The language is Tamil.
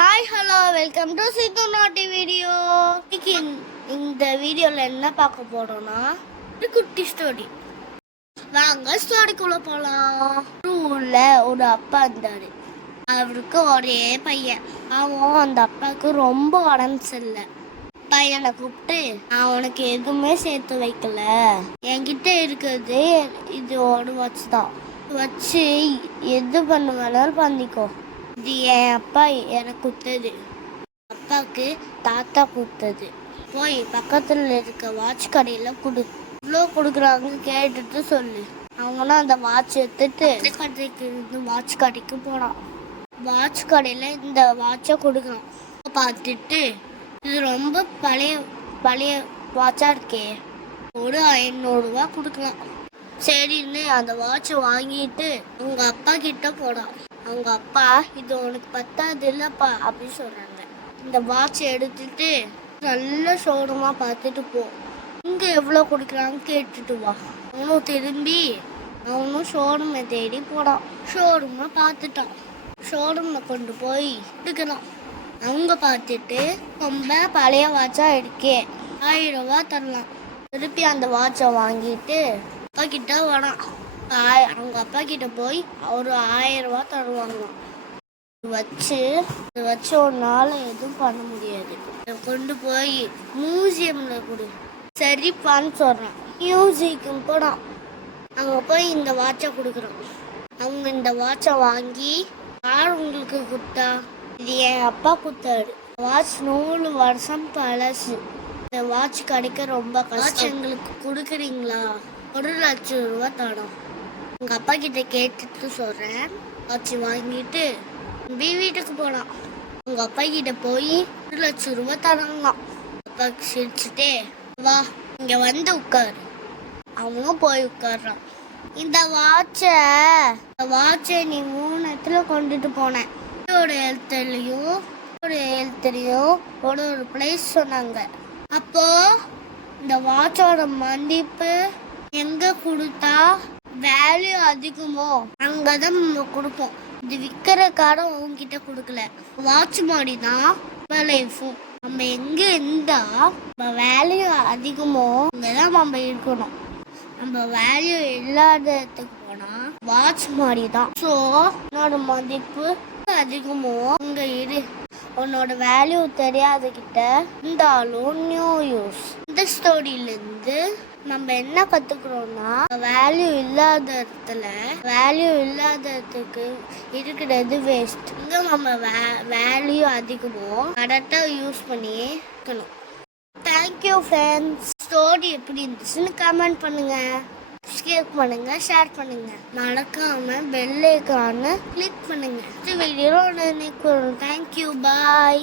ஹாய் ஹலோ வெல்கம் டு சித்து நாட்டி வீடியோ. இன்னைக்கு இந்த வீடியோவில் என்ன பார்க்க போறோம்னா ஒரு குட்டி ஸ்டோரி. வாங்க ஸ்டோரிக்குள்ள போகலாம். ஊரில் ஒரு அப்பா இருந்தாரு. அவருக்கு ஒரே பையன். அவன் அந்த அப்பாவுக்கு ரொம்ப உடம்பு சரியில்லை. பையனை கூப்பிட்டு, நான் உனக்கு எதுவுமே சேர்த்து வைக்கல, என்கிட்ட இருக்கிறது இது ஒரு வாட்ச் தான், வச்சு எது பண்ண வேணாலும் பண்ணிக்கோ, இது என் அப்பா எனக்கு கொடுத்தது, அப்பாவுக்கு தாத்தா கொடுத்தது, போய் பக்கத்தில் இருக்க வாட்ச் கடையில் கொடு, இவ்வளோ கொடுக்குறாங்க கேட்டுட்டு சொல்லு. அவங்களும் அந்த வாட்ச் எடுத்துட்டு கடைக்கு இருந்து வாட்ச் கடைக்கு போனான். வாட்ச் கடையில் இந்த வாட்சை கொடுக்குறான். பார்த்துட்டு, இது ரொம்ப பழைய பழைய வாட்சாக இருக்கே, ஒரு 500 ரூபா கொடுக்கலாம். சரின்னு அந்த வாட்சை வாங்கிட்டு அவங்க அப்பா கிட்ட போனான். அவங்க அப்பா, இது உனக்கு பத்தாது இல்லைப்பா அப்படின்னு சொல்கிறாங்க. இந்த வாட்சை எடுத்துட்டு நல்ல ஷோரூமாக பார்த்துட்டு போ, இங்கே எவ்வளோ கொடுக்குறாங்க கேட்டுட்டு வா. அவனும் திரும்பி அவனும் ஷோரூமை தேடி போனான். ஷோரூமை பார்த்துட்டான். ஷோரூமில் கொண்டு போய் எடுக்கிறான். அவங்க பார்த்துட்டு, ரொம்ப பழைய வாட்சாக இருக்கே, 1000 ரூபா தரலாம். திருப்பி அந்த வாட்சை வாங்கிட்டு அப்பா கிட்ட வரான். அவங்க அப்பா கிட்ட போய் ஒரு 1000 ரூபா தருவாங்க. வச்சு ஒரு நாள் எதுவும் பண்ண முடியாது, கொண்டு போய் மியூசியமில் கொடு. சரிப்பான்னு சொல்கிறான். மியூசியம் போனான். அங்கே போய் இந்த வாட்சை கொடுக்குறான். அவங்க இந்த வாட்சை வாங்கி, யார் உங்களுக்கு கொடுத்தா? இது என் அப்பா கொடுத்தாரு. வாட்ச் 100 வருஷம் பழசு. இந்த வாட்ச் கிடைக்க ரொம்ப கஷ்டம். எங்களுக்கு கொடுக்குறீங்களா? 1,00,000 ரூபா தரோம். உங்கள் அப்பா கிட்ட கேட்டுட்டு சொல்கிறேன். வாட்ச் வாங்கிட்டு வீட்டுக்கு போனான். உங்கள் அப்பா கிட்ட போய் 1,00,000 ரூபா தராங்களாம். அப்பாவுக்கு சிரிச்சுட்டே, வா இங்கே வந்து உட்காரு. அவனும் போய் உட்காடுறான். இந்த வாட்சை நீ 3 இடத்துல கொண்டுட்டு போனேன். ஒரு எழுத்துலையும் ஒரு பிளேஸ் சொன்னாங்க. அப்போ இந்த வாட்சோட மதிப்பு எங்கே கொடுத்தா வேல்யூ அதிகமோ அங்கதான் நம்ம கொடுப்போம். இது விற்கிற காரம் உங்ககிட்ட கொடுக்கல. வாட்ச் மாதிரி தான் லைஃபும். நம்ம எங்கே இருந்தால் நம்ம வேல்யூ அதிகமோ அங்கதான் நம்ம இருக்கணும். நம்ம வேல்யூ இல்லாத இடத்துக்கு போனால் வாட்ச் மாதிரி தான். ஸோ உன்னோட மதிப்பு அதிகமோ அங்கே இரு. உன்னோட வேல்யூ தெரியாத கிட்ட இருந்தாலும் நியூ யூஸ். இந்த ஸ்டோரியிலேருந்து நம்ம என்ன கற்றுக்குறோம்னா, வேல்யூ இல்லாத இடத்துக்கு இருக்கிறது வேஸ்ட். இங்கே நம்ம வேல்யூ அதிகமோ கரெக்டாக யூஸ் பண்ணி இருக்கணும். Thank you friends. ஸ்டோரி எப்படி இருந்துச்சுன்னு கமெண்ட் பண்ணுங்கள், சப்ஸ்கிரைப் பண்ணுங்கள், ஷேர் பண்ணுங்கள், மறக்காமல் பெல் ஐகானை கிளிக் பண்ணுங்கள். இந்த வீடியோவில் தேங்க்யூ, பாய்.